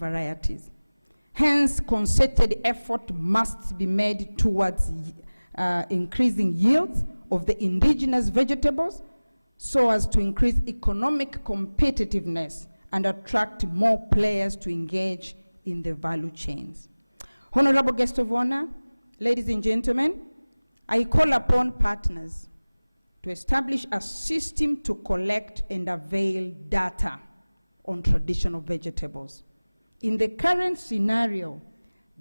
varieties. Hence, concerted effort must be made towards increasing yields of the indigenous vegetables so as to increase economic competitiveness and attract more players to engage in the value chains. Honorable guest of honor, ladies and gentlemen, I call upon partners to establish a system to collect and avail data on traditional vegetables. In the current scenario,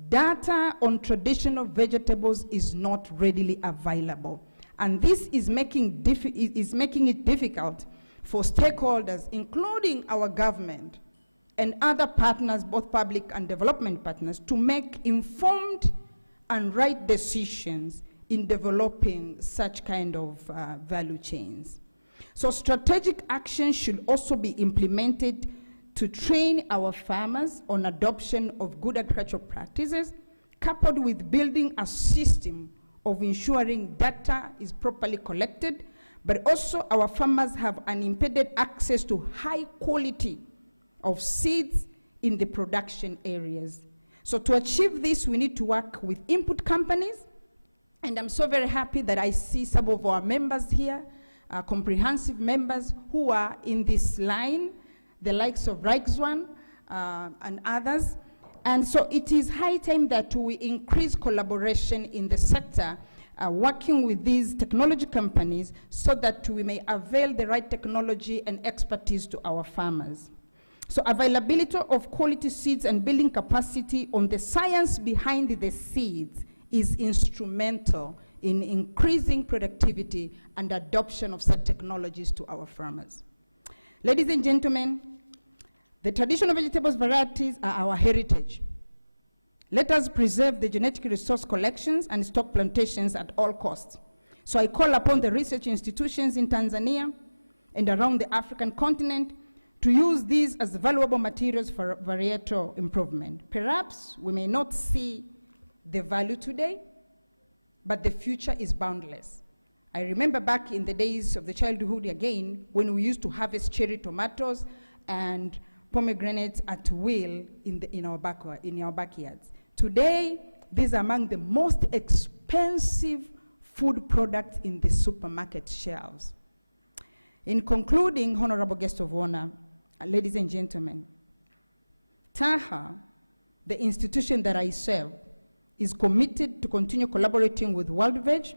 data on traditional vegetables is not readily available. And this is making it difficult for stakeholders, including our government and other partners, both public and development partners, to make informed and right decisions in developing such kind of value chains. So strategic action should also be implemented to train our farmers on adoption of good agricultural practices, coupled with building a system of ensuring data is properly collected, but also our farmers have unimpeded access to high quality of seeds in the production areas. So to achieve this, we need to work with input companies, and I'm so very happy that I see some of our members here, comprehensive members who are in this line, the likes of Reichswan and others. And so it is high time that we increase collaboration in the sector, working with these technology companies so that we may avail the right technology and expertise to our farmers. So availability of quality seeds and building capacity on the science behind the seeds is instrumental in increasing productivity and adoption of such technologies to our farmers. Ladies and gentlemen, the traditional vegetables varieties are our heritage. Let us preserve the genetic resource collections and stock plantations at all costs. So I call upon the research institutions in Tanzania and around the African continent to use these as valuable materials for varietal improvement. Perhaps we may not see the value today, but the future is boundless. I remember back in the days of the childhood again, when we used to harvest cherry tomatoes and pomegranates at will in our backyards. Today, these are among the most expensive food products in the supermarket shelves. In concluding, honorable guest of honor, ladies and gentlemen, TAHA, the institution that I serve, is committed to continue collaborating with World Veg,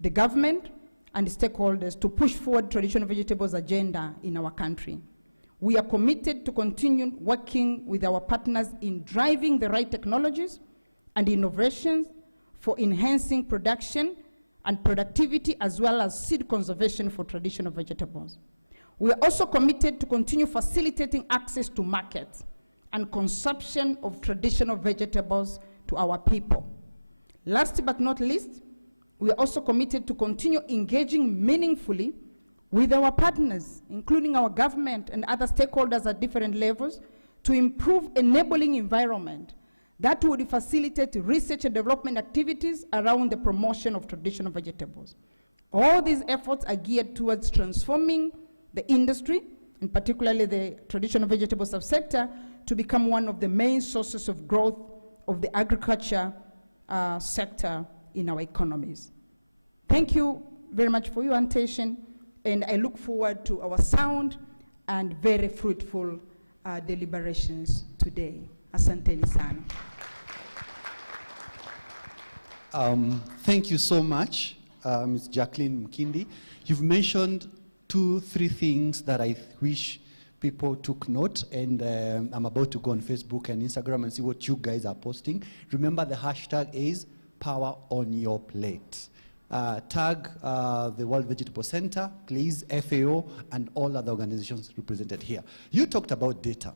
the government, and stakeholders to push forward traditional vegetables agenda in our country. We are committed to continue working with our partners in driving the right technologies and innovations for enhancing production and productivity, as well as seed conservation for traditional vegetables. We are also committed to continue facilitating access to markets and consumption of traditional vegetables to our people. Last but not least, we are also committed to continue engaging meaningfully with our partners, including our government and other stakeholders at different levels, to improve enabling environment that would facilitate research and development activities around the promotion of traditional vegetables. All these efforts are geared towards transforming the industry, and particularly the traditional vegetable subsector, to become one of the main sources of growth of the agriculture sector in our economies. Thank you very much for your attention, and I look forward to our sound and very fruitful deliberations today. Asanteni sana. Thank you so much, Ms. Jacqueline Mkindi. You've mentioned 2-3 things that I wish people took note, and I'm about to go on Facebook and Instagram and see what you guys are posting. Remember, the hashtag is Power on Your Plate. Tag the World Vegetable Center, please, FAO, and all other organizations represented here. You talked about data.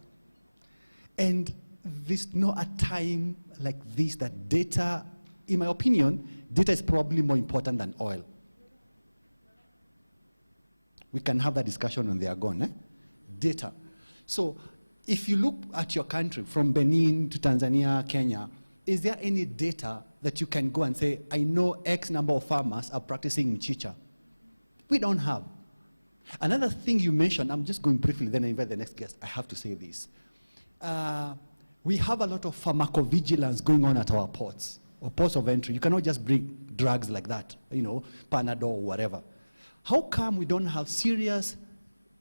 And there's no a time like this that data, in my opinion, data is probably more important than oil. We can have that discussion when they are gone, eh? Data. So if you look at your country, from Benin to Tanzania, Kenya, is there any data that you can go and say, I know X number of farmers are practicing mchicha? We don't have. Another thing you mentioned, I'm just going briefly, then I invite the next guest. I have to say this. We have a lot of pharmacovigilance going on at our ports or ports of entry. You cannot just bring drugs like that, Panadol or whatever. How come we don't have serious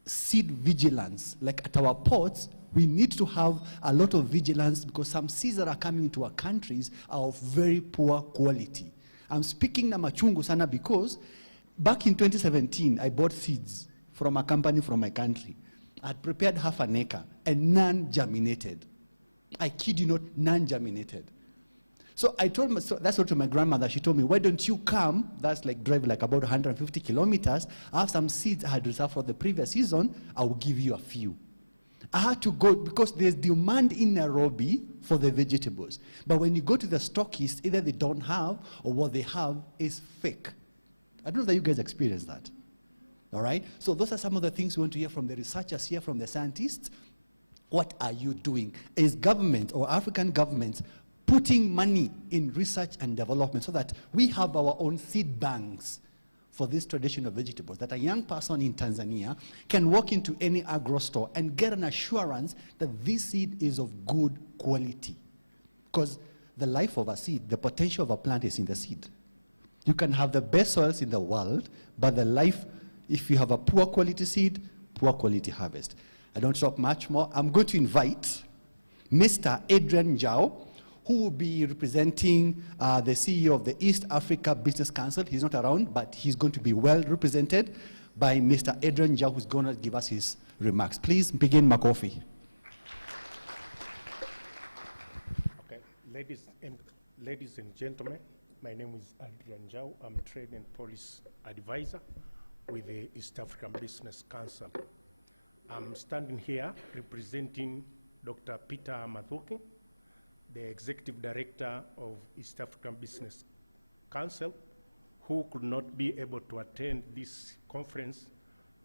seed vigilance? Like at our ports, we need to have a lot of vigilance because some seeds that are coming into our countries are of very poor quality. I'm speaking na machungu sana because back in 2017, I bought seeds from a company from my country. I had prepared half an acre and none germinated. I kid you not, none germinated. So I told that's what to my grandmother. She told me, why don't you come? That's like drive like about 150 kilometers. I have some seeds I had reserved for the previous season. I will give you a few. I had to go because there's demand in Nairobi for the vegetables. But when you go to the stockists, either they don't have or what they have is fake. I don't know that you guys experience that. All right? So those are some of the things we want to hear from the researchers here, from the scientists. What are you doing? Is government or African governments putting money in research and development so that we have our own seed banks for this traditional vegetables, that a young person in Tanzania can walk into any agro store and get an assurance that this seed is of good quality? Because the life of a seed, the potential of a plant is in the seed. You can have the best soils in the world, but the life, if you have a poor quality seed, poor quality harvest. I don't talk much more. I'm going to invite Mr. Adrian Njau, who will be representing the CEO of the East Africa Business Council. He's not around, but he's going to be well represented by Mr. Adrian Njau, who's going to give us his remarks. Please begin, Makofi. Okay, ladies and gentlemen, my name is Adrian Njau. I'm Trade and Policy Advisor with the East African Business Council. I'm standing here representing Dr. Peter Mathuki, the Executive Director of East African Business Council, who could not be able to attend this conference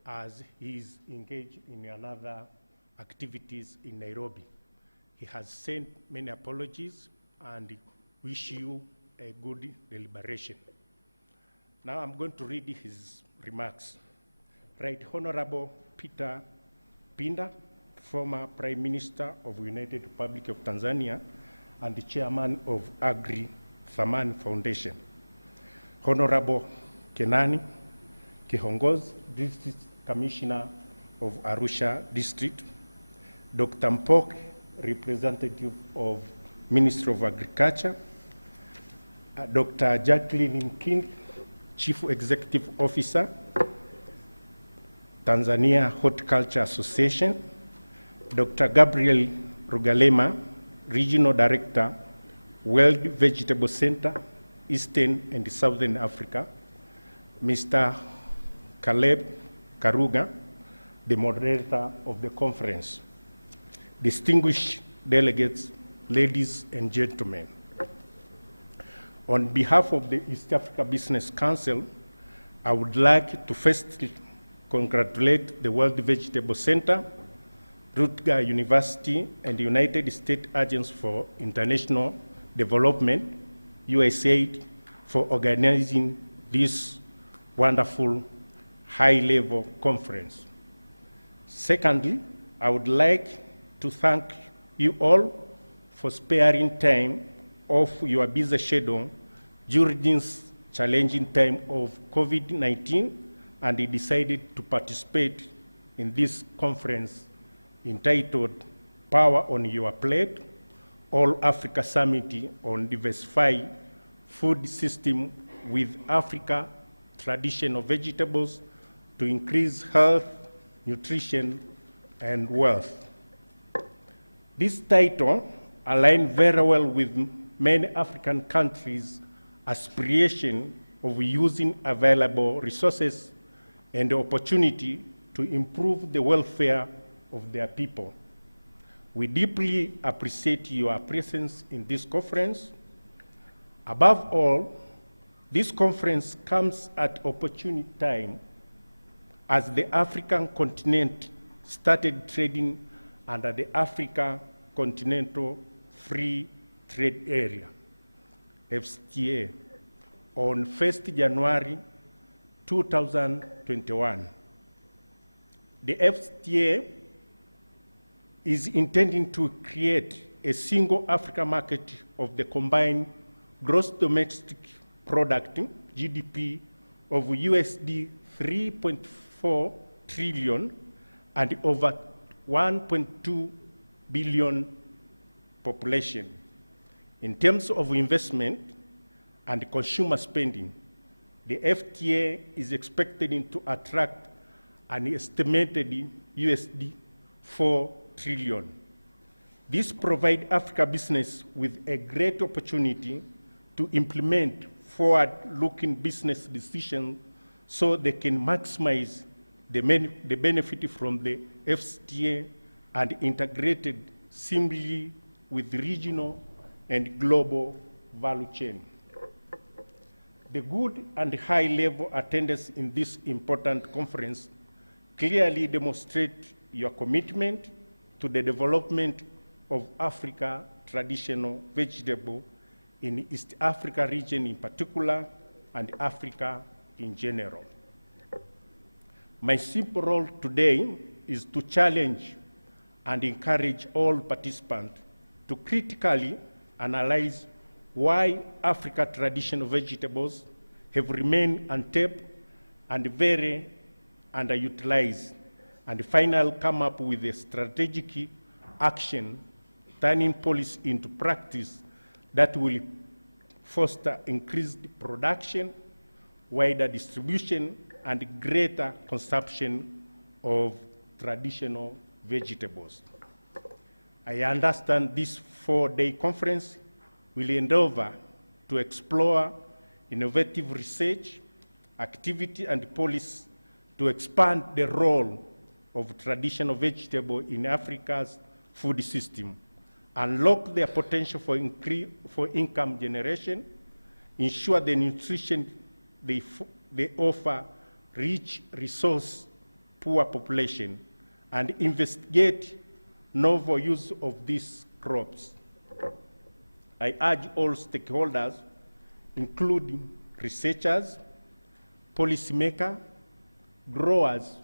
as he is engaged in another activities in Nairobi. He has sent many apologies and wish you a good deliberation. Now I'm going to read his remarks. Right Honorable Peter Pinda, former Prime Minister of the United Republic of Tanzania and the Chairman of Agri Thamani Foundation. Honorable Kenani Kihongozi, District Commissioner of Arusha District. Dr. Mpok, representative of Ministry of Agriculture. Dr. Jacqueline Mkindi, Chief Executive Officer, Tanzania Horticulture Association. Dr. Gabriel Rugalema, Regional Director, World Vegetable Center, Eastern and Southern Africa. Mr. Caleb Karuga, the moderator of the conference. Distinguished delegates, ladies and gentlemen. On behalf of the East Africa Business Council, I would like to firstly congratulate the World Vegetable Center, Rutgers University, and the United States Agency for International Development, USAID, for organizing this wonderful high-level conference. Secondly, I would like to thank you all for sparing time off your busy schedule during this challenging time of COVID-19, and they decided to participate in this conference entitled Power on Your Plate, All Africa Summit on Diversified Food System with Africa Traditional Vegetables to Increase Health, Nutrition, and Wealth. This title aligns very well with many African countries' aspiration of using available resources and the opportunity to improve the welfare of their people. We deeply appreciate your presence in this conference. Above all, this conference comes at opportune time as the African continent started trading under the Africa Continental Free Trade Area, FCTA, on 1st January 2021. The FCTA is intending to create a single Africa market of the combined gross domestic product, GDP, of USD 3.4 trillion and over 1.2 billion population. In terms of investment and consumer spending, the FTA is expected to attract an estimated USD 4 trillion. This provides Africa business with a great opportunity to implement forward-looking business decisions so they can maximize the benefit from the FTA and integrated seamlessly with regional and global value chain. The good and high-level attendance in this important conference clearly demonstrate your commitment to the development of Africa traditional vegetable in East Africa region in particular and Africa in general. My simple role today is to challenge and encourage all participants to critically analyze why Africa traditional vegetables have remained untapped and very underutilized, and finally come up with a strategic action, turning policy into practice that will foster increased production, wider distribution, and greater consumption of traditional vegetables. I understand this 4-day conference will endeavor to explore innovative research, activity, and policy to expand the role of traditional vegetable in Africa's food system, unlock their potential for income generation, ensure the nutrition they offer reach resource-poor population, and investigate novel use of these crops. I urge all stakeholders, including researchers, policymakers, growers,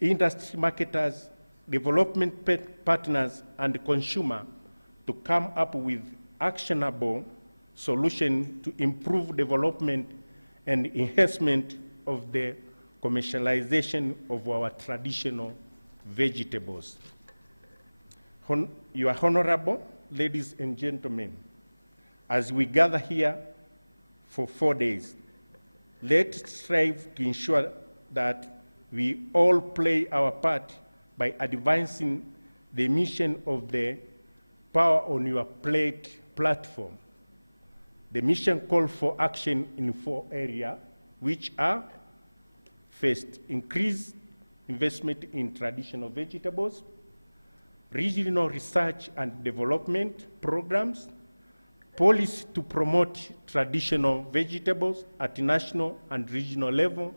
industry marketers, development partners, and consumers, to come up with actionable solutions to improve development and enhancement of the commercialization of our traditional vegetables. You are honorable, ladies and gentlemen, as we gather here for 4 days, let's strive to ensure that we all play our part by advancing the mission of the Power on Your Plate platform. The mission calls for action in 4 areas, which are: first, increase investment in traditional vegetables; regional research and development programs; policy to promote traditional vegetables at national and regional level;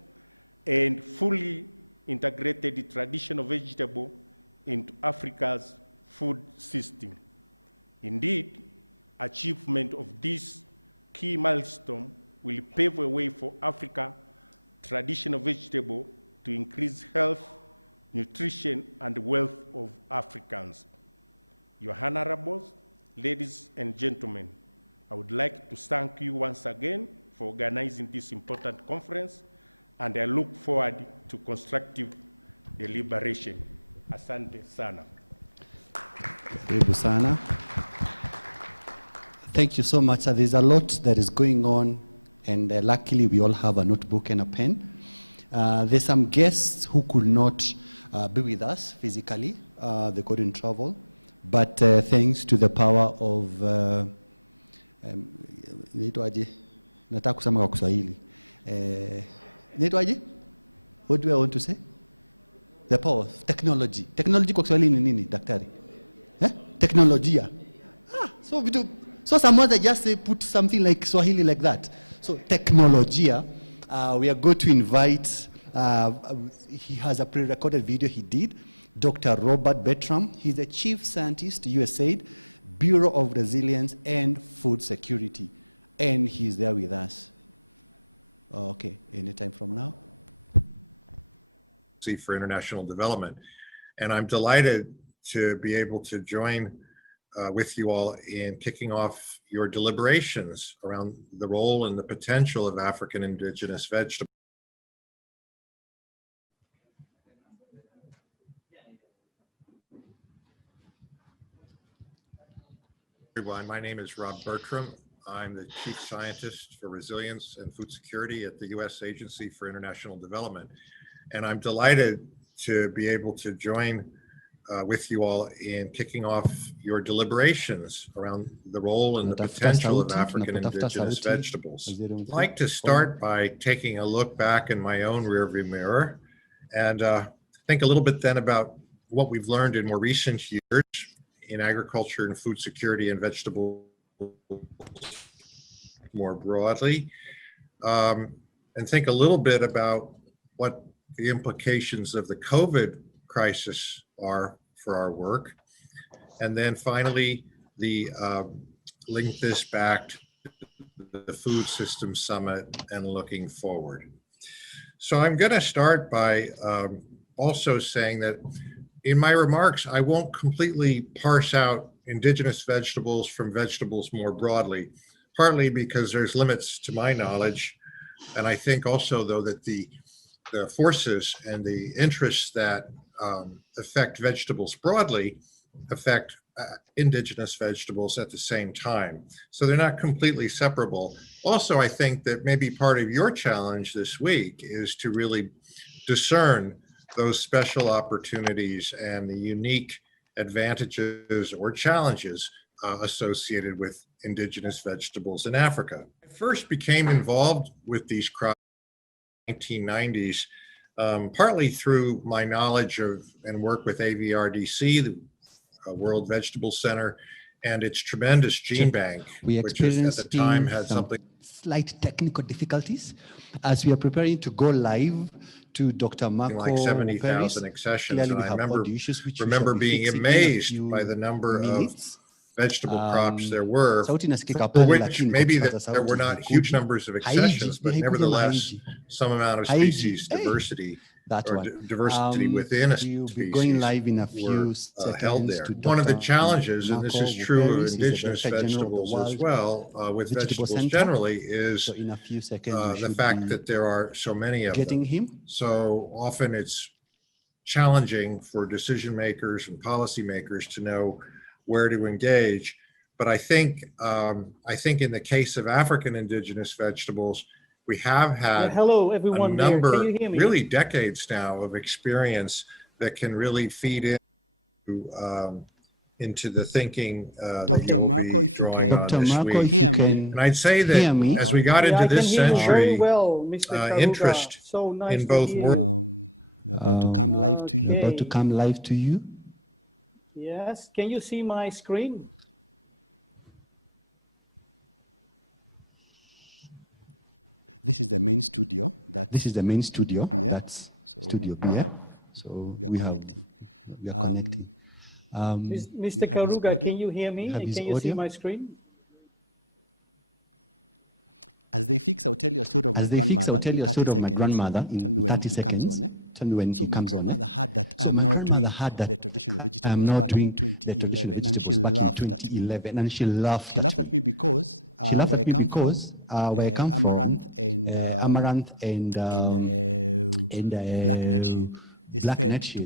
and fully integrated traditional vegetable into Africa's food system. Indeed, achievement of this key milestone will pave a way for Africa traditional vegetable to increase health, nutrition, and wealth of Africans. Your honorables, ladies and gentlemen, I would like to thank you once again for organizing this important conference, and I look forward to constructive deliberation. Asante sana. Karibu sana. Thank you so much. There's a lot that is going on, and luckily we all have a notebook and a pen. There's some guests who could not be with us physically. They couldn't travel. But thanks to the power of inaitwaje? Nataka kusema kwa Kiswahili. Inaitwaje? What do I want to say? The power of technology. Technology kwa Kiswahili ni nini, daktari? Teknolojia. So someone just say put something like Swahili like that. So technologia. We are going to invite, he has a pre-recorded video he did, Dr. Robert Bertram. He's the Chief Scientist, USAID, Bureau of Resilience and Food Security. And he's there with us. Okay, anytime from now. For International Development. And I'm delighted to be able to join with you all in kicking off your deliberations around the role and the potential of African indigenous vegetables. Everyone, my name is Rob Bertram. I'm the Chief Scientist for Resilience and Food Security at the U.S. Agency for International Development. And I'm delighted to be able to join with you all in kicking off your deliberations around the role and the potential of African indigenous vegetables. I'd like to start by taking a look back in my own rearview mirror and think a little bit then about what we've learned in more recent years in agriculture and food security and vegetable more broadly, and think a little bit about what the implications of the COVID crisis are for our work. And then finally, link this back to the Food Systems Summit and looking forward. So I'm going to start by also saying that in my remarks, I won't completely parse out indigenous vegetables from vegetables more broadly, partly because there's limits to my knowledge. And I think also, though, that the forces and the interests that affect vegetables broadly affect indigenous vegetables at the same time. So they're not completely separable. Also, I think that maybe part of your challenge this week is to really discern those special opportunities and the unique advantages or challenges associated with indigenous vegetables in Africa. I first became involved with these crops in the 1990s, partly through my knowledge of and work with AVRDC, the World Vegetable Center, and its tremendous gene bank, which at the time had something slight technical difficulties as we are preparing to go live to Dr. Marco like 70,000 accessions. And I remember being amazed by the number of vegetable crops there were, for which maybe there were not huge numbers of accessions, but nevertheless some amount of species diversity or diversity within a species going live in a few held there. One of the challenges, and this is true of indigenous vegetables as well, with vegetables generally, is the fact that there are so many of them. So often it's challenging for decision makers and policymakers to know where to engage. But I think in the case of African indigenous vegetables, we have had hello, everyone, a number, really decades now, of experience that can really feed into the thinking Dr. Marco, if you can, Dr. Marco, hear me. And I'd say that as we got into this century, interest in both we're about to come live to you. About to come live to you. Yes. Can you see my screen? This is the main studio. This is the main studio. Yeah. That's studio. We have. So we are connecting. We are connecting. Mr. Karuga, can you hear me? And can you see my screen? As they fix, I'll tell you a story of my grandmother. I'll tell you a story of my grandmother. Tell me when it comes on. Tell me when. So my grandmother had that. I'm not doing the traditional vegetables. I'm not doing 2011, and she laughed at me. And she laughed. She laughed at me because where I come from, amaranth and black nightshade is fed to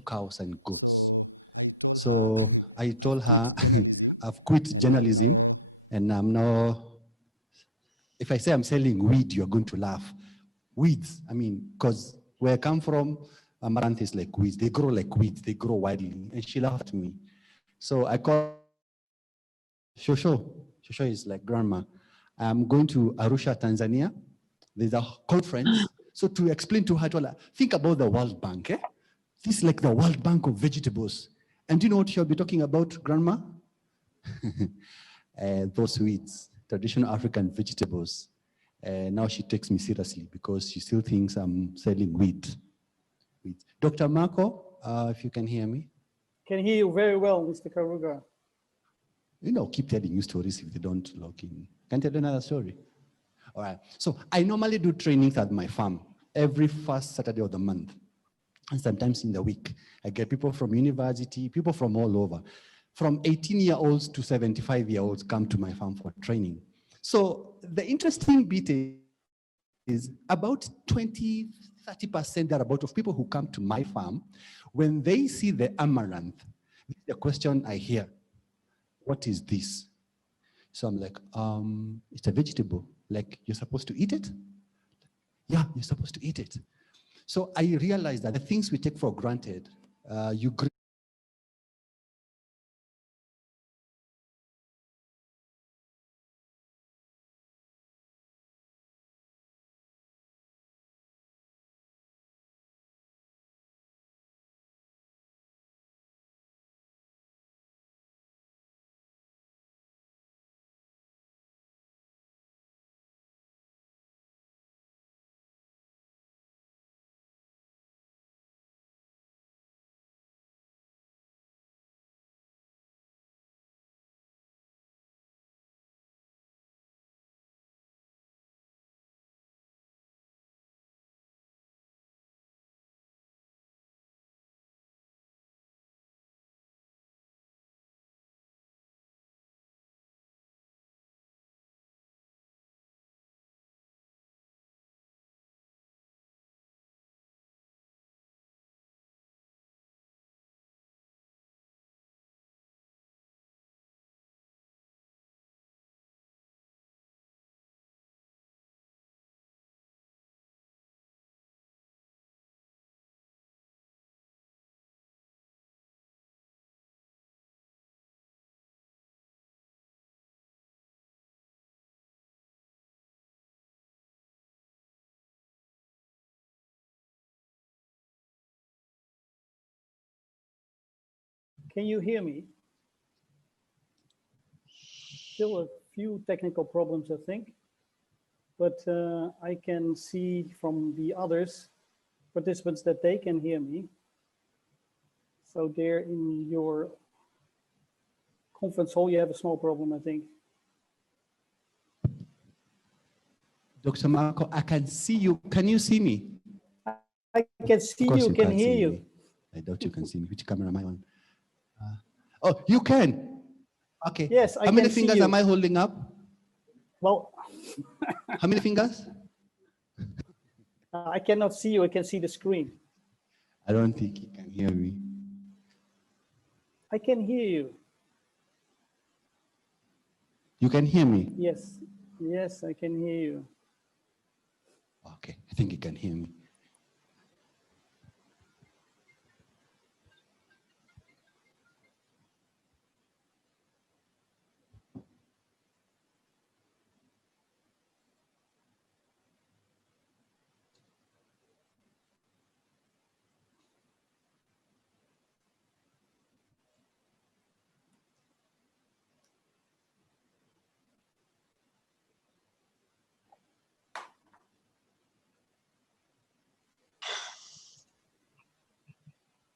cows and goats. So I told her, I've quit journalism. I've quit journalism, and I'm now. If I say I'm selling weed, you're going to laugh. Weeds, I mean, because where I come from, amaranth is like weeds. They grow like weeds. They grow widely. And she laughed at me. So I called Shosho. Shosho is like grandma. I'm going to Arusha, Tanzania. There's a conference. So to explain to her, think about the World Bank. This is like the World Bank of vegetables. And do you know what she'll be talking about, grandma? Those weeds. Traditional African vegetables. Now she takes me seriously because she still thinks I'm selling wheat. Dr. Marco, if you can hear me. Can hear you very well, Mr. Karuga. You know, keep telling you stories if they don't log in. Can I tell you another story? All right. So I normally do trainings at my farm every first Saturday of the month. And sometimes in the week. I get people from university, people from all over. from 18-year-olds to 75-year-olds come to my farm for training. So the interesting bit is about 20–30% thereabout of people who come to my farm, when they see the amaranth, this is the question I hear: what is this? So I'm like, it's a vegetable. Like, you're supposed to eat it? Yeah, you're supposed to eat it. So I realized that the things we take for granted, you Can you hear me? Still a few technical problems, I think, but I can see from the others participants that they can hear me. So there in your conference hall, you have a small problem, I think. Dr. Marco, I can see you. Can you see me? I can see you, can hear you. Me. I doubt you can see me. Which camera am I on? Oh, you can. Okay. Yes, I can see you. How many fingers am I holding up? Well, how many fingers? I cannot see you. I can see the screen. I don't think you can hear me. I can hear you. You can hear me? Yes. Yes, I can hear you. Okay, I think you can hear me.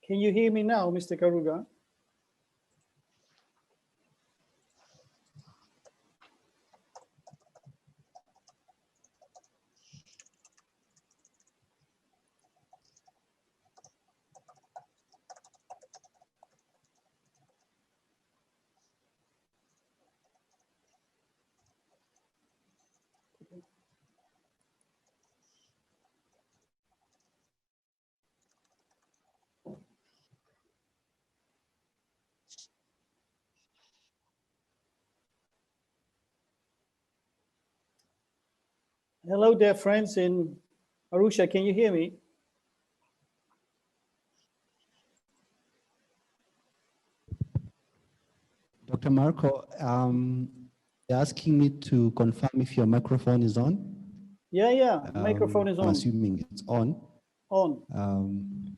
Can you hear me now, Mr. Karuga? Hello there, friends in Arusha. Can you hear me? Dr. Marco, you're asking me to confirm if your microphone is on? Yeah, microphone is on. I'm assuming it's on. On.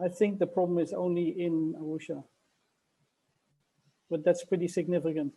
I think the problem is only in Arusha, but that's pretty significant.